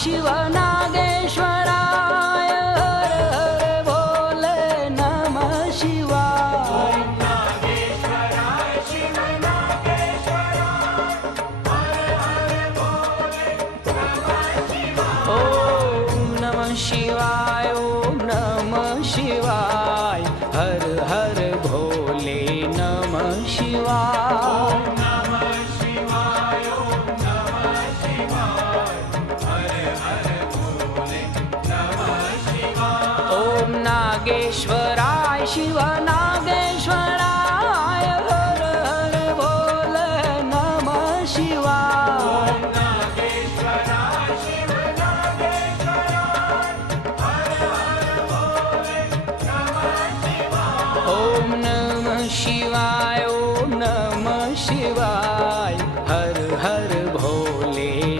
शिव नागेश्वराय हर हर भोले नमः शिवाय। ओम नमः शिवाय, ओम नमः शिवाय, हर हर भोले नमः शिवाय। ओम नागेश्वराय शिव नागेश्वराय हर हर भोले नमः शिवाय। ओम नमः शिवाय।